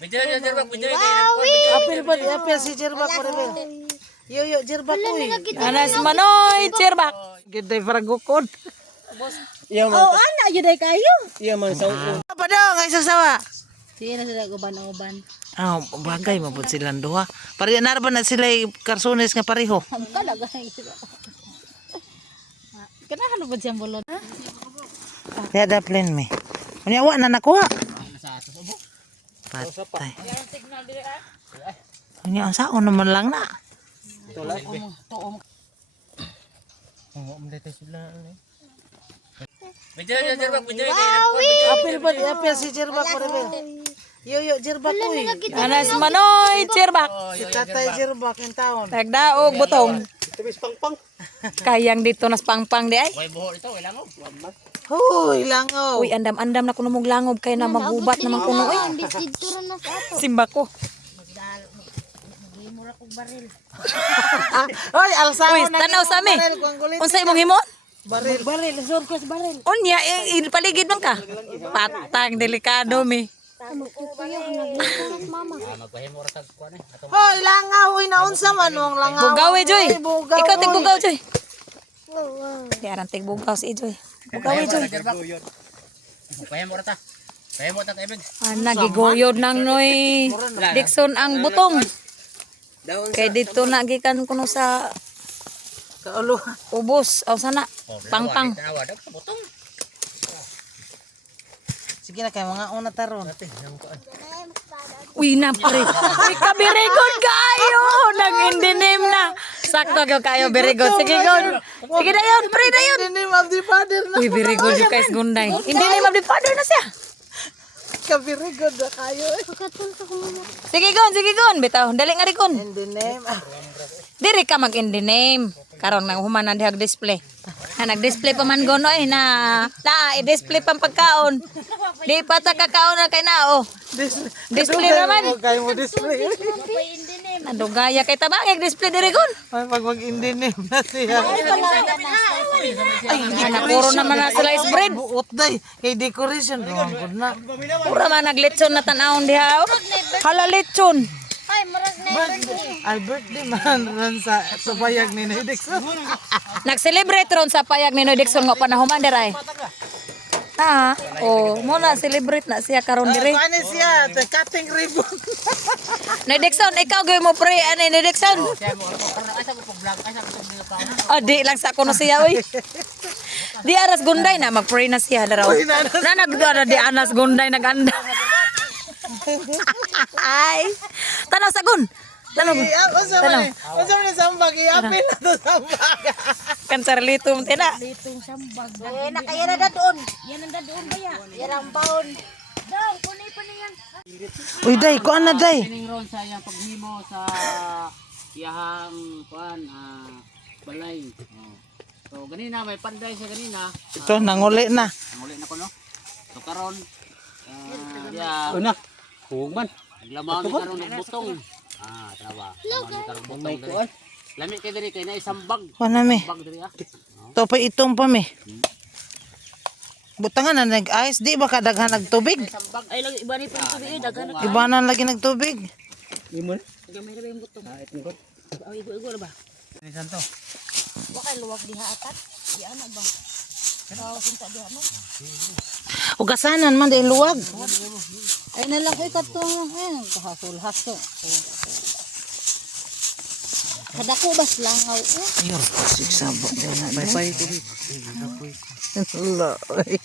Apil ba? Apil si Jerbak pa rin. Yo, Jerbak ko eh. Anas manoy, Jerbak. Gitay para gukod. Iya man. Oh, ana yun ay kayo. Iya man sa Apa dong, ay sasawa? Sige na sila uban-uban. Ah, bagay mabot silang duha. Pari narba na sila karsones nga pareho. Ang talaga. Kanahan ba siyang bulot? Tiada plan me. Unya wa na nakuha. Patay. Unya ang saon naman lang na. tulay. Oo, umdete sila ni. Apil ba? Apil si Jerbak pa rin. Yo, Jerbak ko eh. Anas manoy, Jerbak. Si Tatay Jerbak yung taon. Tagdaog butong. Tibis pangpang. Kayang dito nas pangpang di ay. Huy, langaw. Uy, andam-andam na kuno mong langob kay na magubat naman kuno uy. Simba ko. Hoy, alsa Uy, tanaw sa mi. Unsay imong himon? Baril. Unya, paligid man ka. Patang delikado mi. Hoy, langaw. Uy, naunsa man ang langaw. Bugaw eh, Joy. Ay, bugaw, Ikaw tig uy. bugaw, Joy. Di aran tig bugaw si Joy. Bugaw eh, Joy. Ana, gigoyod nang noy. Dixon ang butong. Kay dito na gikan kuno sa Kaulo. ubos. Aw sana. Pangpang. Sige na kay mga una taron. Uy na pre. Uy ka very good kayo. Nag-indinim na. Sakto gyud kayo very good. Sige gon. Sige na yun, pre na yun. In the name of the Father na. Uy very good yung guys gunday. Indinim of the father na siya. Very good na kayo. Sige gon. Bitaw, dali nga rin. In the name. Diri ka mag in the name. Karon nang human na dihag display. Nag-display pa man gono eh na i-display pang pagkaon. Di pa ta kakaon na kay nao. Display naman. Kay mo display. Nadugaya kay tabang display diri gon. Ay, pag in the name na siya. Ana puro naman na sila is bread. Buot day. Kay decoration. Wrong good na. Pura man naglitson na tan-awon diha. Hala litson. Ay, birthday man ron sa bayag ni Dixon. Nag-celebrate ron sa payag ni Noy Dixon nga panahuman diray. Ha? Oh, mo na celebrate na siya karon diri. Ano siya? The cutting ribbon. Noy Dixon, ikaw gawin mo pre ani Noy Dixon. Oh, di lang sa kuno siya oy. Di aras gunday na mag-pray na siya daraw. Na nagdara di anas gunday naganda. Ay. Tanaw sa gun. Tanaw. Unsa man ni sambag iapil na to sambag. Kan sarlito mo tina. Nakaya na doon. Yan ang doon ba yan? Yan ang baon. Daw, kunay pa niyan. Uy, day, kuan na day. Ron sa iyang paghimo sa iyahang kuan balay. So ganina may panday siya ganina. Ito, nanguli na. Muli na ko no. So karon ya Una. Huwag man. naglabaw ni karon ng butong. Trawa. Ni karon butong diri. Lami kay diri kay na isang bag. Kuan na mi. Bag diri To pa itong pa mi. Butangan na nag-ice. Di ba kadaghan nagtubig? Isang bag Ay, lang iba ni pagtubi. Dagan. Ibanan lagi nagtubig. Imon. Gamay na ba yung butong? Igon. Oh, igo na ba? Ni santo. Baka luwag diha atat. Di ana ba? Pero sinta diha mo. Ugasanan man dahil luwag. Ay nalang ko ikatong kahasol-haso. Kadako bas langaw. Ayun, sigsabok yun na. Pay ko. Wala. Uy,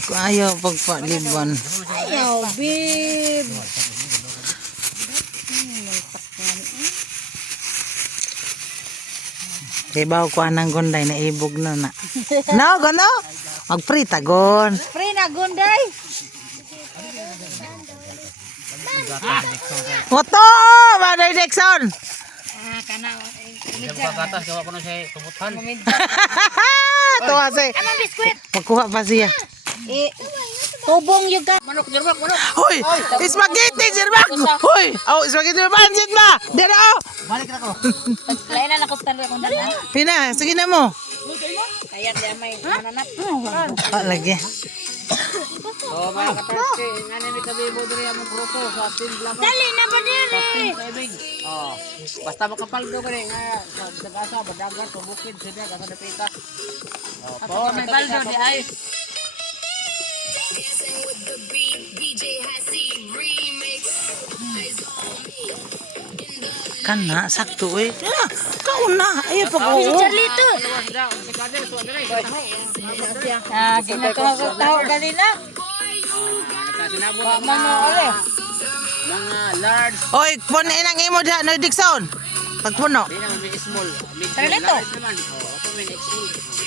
kung ayaw pagpaliban. Ayaw, babe. Ibaw ko anang gunday na ibog na na. No, gano? Magprita gon. Pre na gunday. Moto! Maday Dixon! Kana. pagkatas gawa ko na siya tumutan. Tuwa siya. Anong biskwit? Magkuha pa siya. Tubong yung ka. Manok jerbak manok. Hoy! Spaghetti, sirbak! Hoy! Oh, spaghetti na pansit ba? Dito oh! Balik na ko. Lain na nakos tanong akong dala. Pina, sige na mo. Kaya di may mananap. Ah, lagi. So mga katarski, nga nimi tabi mo diri among grupo sa Team Black. Dali na ba Sa diri? Team Kaibig. Oh. Basta makapaldo ka rin nga sa dagasa, badagat, pabukid, sila, kasa dapita. Oh, po, May baldo di ay. Kana, sakto eh. Kauna. Ayaw pag oo. Charlito. Ah, ginagawa ko tao gali na. Nakasinabot Mano ole. mga large, Oy, puno inang imo diha no Dixon. Pagpuno. di naman may small, medium, Charlito. large naman. Oh, ako may XL.